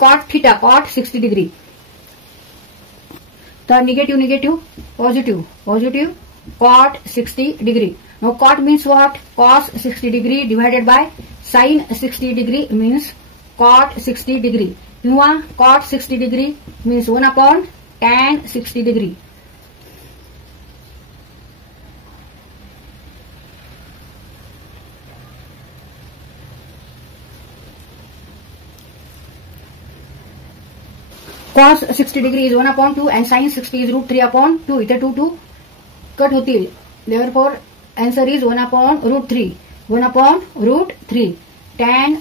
cot theta, cot 60 degree. The negative, negative, positive, positive, cot 60 degree. Now cot means what? Cos 60 degree divided by sin 60 degree means cot 60 degree. किंवा cot 60 degree means 1 upon tan 60 degree. Cos 60 degree is 1 upon 2 and sin 60 is root 3 upon 2. इथे 2 cut होतील. Therefore answer is 1 upon root 3. 1 upon root 3. Tan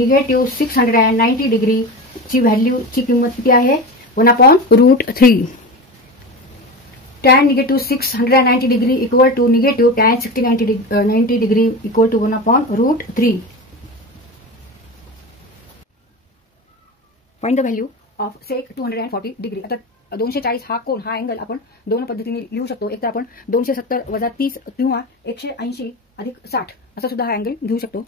negative 690 degree ची value ची किंमत किती आहे? 1 upon root 3. Tan negative 690 degree equal to negative tan 90 degree equal to 1 upon root 3. Find the value of sec 240 degree. आता 240 हा कोण हा angle आपण दोन पद्धतीने लिहू शकतो. एक तर आपण 270 वजा 30 किंवा 180 अधिक 60 असा सुद्धा हा अँगल घेऊ शकतो.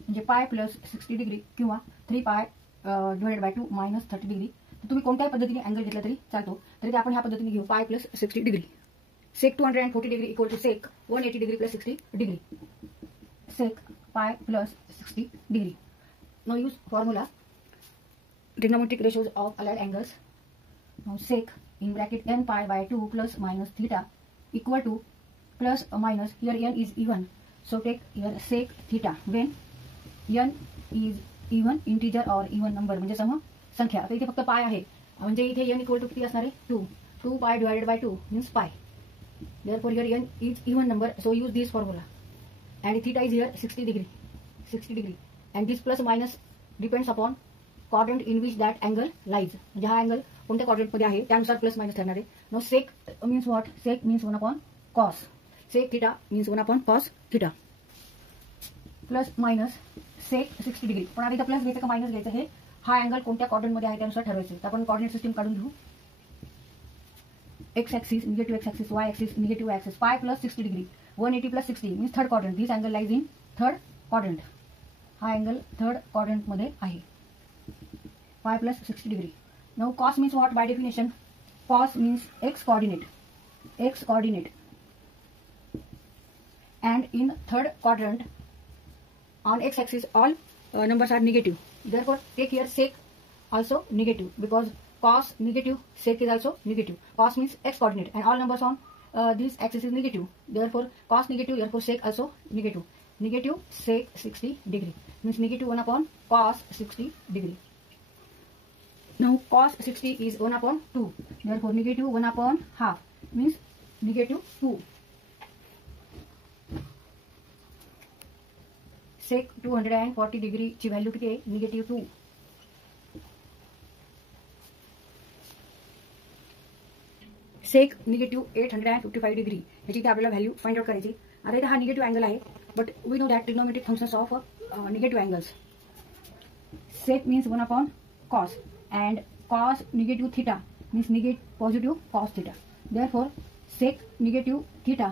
म्हणजे पाय प्लस 60 डिग्री किंवा 3 पाय डिवाइडेड बाय 2 मायनस 30 डिग्री. तुम्ही कोणत्याही पद्धतीने अँगल घेतला तरी चालतो. तरी आपण ह्या पद्धतीने घेऊ pi plus 60 degree. Sec 240 degree equal to sec 180 degree plus 60 degree. Sec pi plus 60 degree. Now use formula trigonometric ratios of allied angles. Now sec in bracket n pi by 2 plus minus theta equal to plus minus, here n is even, so take here sec theta when n is even integer or even number म्हणजे सम संख्या. आता इथे फक्त पाय आहे म्हणजे इथे n equal to किती असणार आहे? 2 pi divided by 2 means pi. Therefore here n is even number, so use this formula. And theta is here 60 degree and this plus minus depends upon quadrant in which that angle lies. म्हणजे हा angle कोणत्या quadrant मध्ये आहे त्यानुसार plus minus ठरणार आहे. No sec means what? Sec means 1 upon cos. Sec theta means 1 upon cos theta. Plus minus sec 60 degree. पण आता इथं प्लस घ्यायचं का मायनस घ्यायचं हे हा अँगल कोणत्या क्वाड्रंट मध्ये आहे त्यानुसार ठरवायचं. तर आपण कोऑर्डिनेट सिस्टम काढून घेऊ. X axis negative X axis, Y axis negative axis. Pi plus 60 degree 180 plus 60 means third quadrant. This angle lies in third quadrant. हा अँगल थर्ड क्वाड्रंट मध्ये आहे. Pi plus 60 degree. Now cos means what by definition? Cos means x coordinate. And in third quadrant on x axis all numbers are negative. Therefore take here sec also negative because cos negative, sec is also negative. Cos means x coordinate and all numbers on this axis is negative. Therefore cos negative, therefore sec also negative. Negative sec 60 degree means negative 1 upon cos 60 degree. Now cos 60 is 1 upon 2. Therefore negative 1 upon half means negative 2. Sec 240 degree ची value किती आहे? negative 2. Sec negative 855 degree याची इथे आपल्याला value find out करायची. आता इथे हा निगेटिव्ह अँगल आहे but we know that trigonometric functions of negative angles. Sec means 1 upon cos and cos negative theta means positive cos theta. Therefore sec negative theta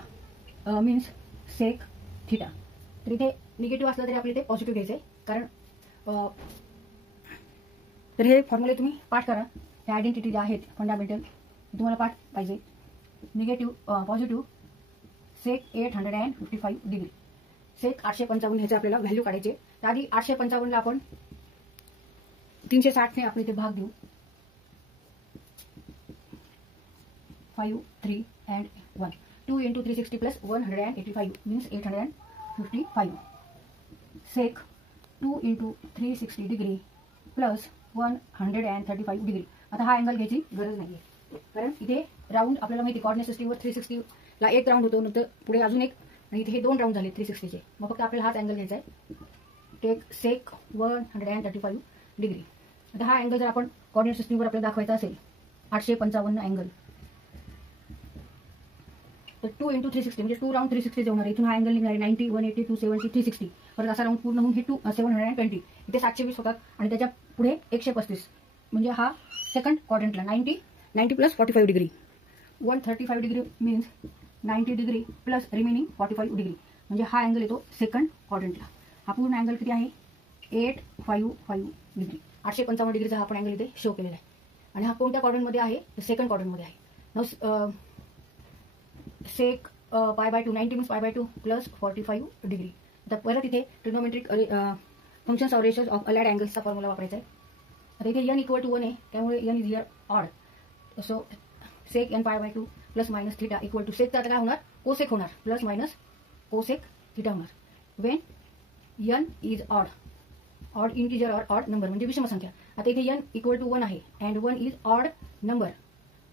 means sec theta. तर इथे negative असलं तरी आपल्याला इथे positive घ्यायचंय कारण तर हे फॉर्म्युले तुम्ही पाठ करा. हे आयडेंटिटी ज्या आहेत फंडामेंटल तुम्हाला पाठ पाहिजे. निगेटिव्ह पॉझिटिव्ह सेक 855 डिग्री. सेक 855 ह्याचे आपल्याला व्हॅल्यू काढायचे. तर आधी 855 ला आपण 360 ने आपण इथे भाग देऊ. 5 3 and 1. 2 into 360 plus 185 means 855. Sec 2 into 360 degree plus 135 degree. आता हा अँगल घ्यायची गरज नाहीये कारण इथे राऊंड आपल्याला माहिती कोऑर्डिनेट सिस्टीमवर 360 ला एक राऊंड होतो नंतर पुढे अजून एक आणि इथे हे दोन राऊंड झाले 360 चे. मग फक्त आपल्याला हाच अँगल घ्यायचा आहे. टेक सेक 135 डिग्री. आता हा अँगल जर आपण कोऑर्डिनेट सिस्टीमवर आपल्याला दाखवायचा असेल 855 अँगल तर 2 into 360 म्हणजे 2 राऊंड 360 होणार आहे. इथून हा अँगल निघणार आहे 90 180 270 360. परत असा राऊंड पूर्ण होऊन हे 720 इथे 720 होतात आणि त्याच्या पुढे 135 म्हणजे हा सेकंड क्वाड्रंटला 90 plus 45 degree. 135 degree means 90 degree plus remaining 45 degree म्हणजे हा अँगल येतो सेकंड क्वाड्रंटला. हा पूर्ण अँगल किती आहे 855 डिग्री 855 डिग्रीचा हा आपण अँगल इथे शो केलेला आहे. आणि हा कोणत्या क्वाड्रंटमध्ये आहे तर सेकंड क्वाड्रंटमध्ये आहे. Now sec pi by 2 90 means pi by 2 plus 45 degree. आता परत इथे trigonometric functions of ratios of allied अँगल्सचा फॉर्म्युला वापरायचा आहे. आता इथे n इक्वल टू 1 आहे त्यामुळे n is here odd. So sec n pi by 2 plus minus theta equal to sec तर आता काय होणार कोसेक होणार प्लस मायनस कोसेक थिटा होणार. When n is odd integer or odd number म्हणजे विषम संख्या. आता इथे n इक्वल टू 1 आहे and 1 is odd number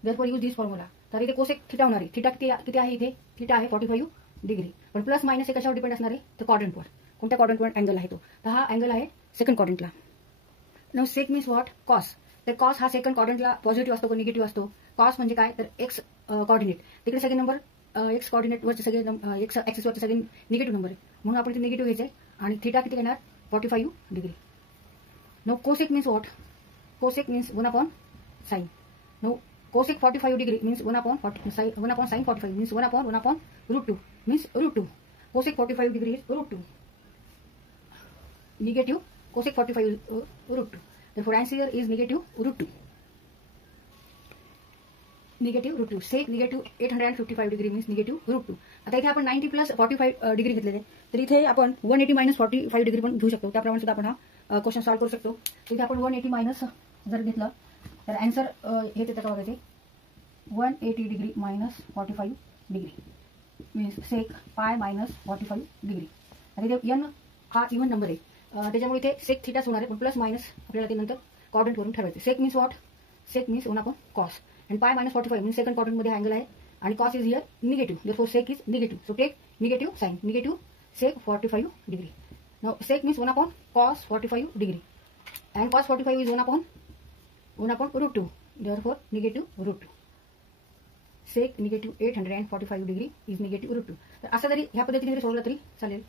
therefore use this formula. तर इथे कोसेक थिटा होणार आहे. थिटा किती आहे इथे थिटा आहे 45 डिग्री. पण प्लस मायनस हे कशावर डिपेंड असणार आहे तर क्वाड्रंटवर. कोणत्या क्वाड्रंटवर अँगल आहे तो तर हा अँगल आहे सेकंड क्वाड्रंटला. Now sec means what cos. तर कॉस हा सेकंड क्वाड्रंटला पॉझिटिव्ह असतो का निगेटिव्ह असतो. कॉस म्हणजे काय तर एक्स कॉर्डिनेट तिकडे सगळे नंबर एक्स कॉर्डिनेटवरचे सगळे एक्स ॲक्सिसवरचे सगळे निगेटिव्ह नंबर आहे म्हणून आपण ते निगेटिव्ह घ्यायचे आणि थिटा किती घेणार 45 degree. No cosec means what cosec means 1 sine. No cosec 45 degree means 1 sine 45 means 1 √2 means √2. Cosec 45 degree is √2. Negative cosec 45 √2. therefore answer is negative √2. Negative √2. Sec negative 855 degree means negative √2. आता इथे आपण 90 plus 45 degree घेतलेले तर इथे आपण 180 minus 45 degree पण घेऊ शकतो. त्याप्रमाणे सुद्धा आपण हा क्वेश्चन सॉल्व्ह करू शकतो. इथे आपण 180 मायनस जर घेतलं तर आन्सर हे येतं का बघायचे 180 डिग्री मायनस 45 डिग्री मीन्स सेक पाय मायनस 45 डिग्री. आणि इथे n हा इव्हन नंबर आहे त्याच्यामुळे इथे सेक थिटाच होणार आहे पण प्लस मायनस आपल्याला ते नंतर क्वाड्रंट वरून ठरवायचे. Sec means what sec means 1 cos and pi minus 45 means second quadrant मध्ये अँगल आहे आणि cos is here negative therefore sec is negative. so take negative sign negative sec 45 degree. now sec means 1 cos 45 degree and cos 45 is 1 √2 therefore negative √2. sec negative 845 degree is negative √2. तर असं जरी ह्या पद्धतीने जरी सोडलं तरी चालेल.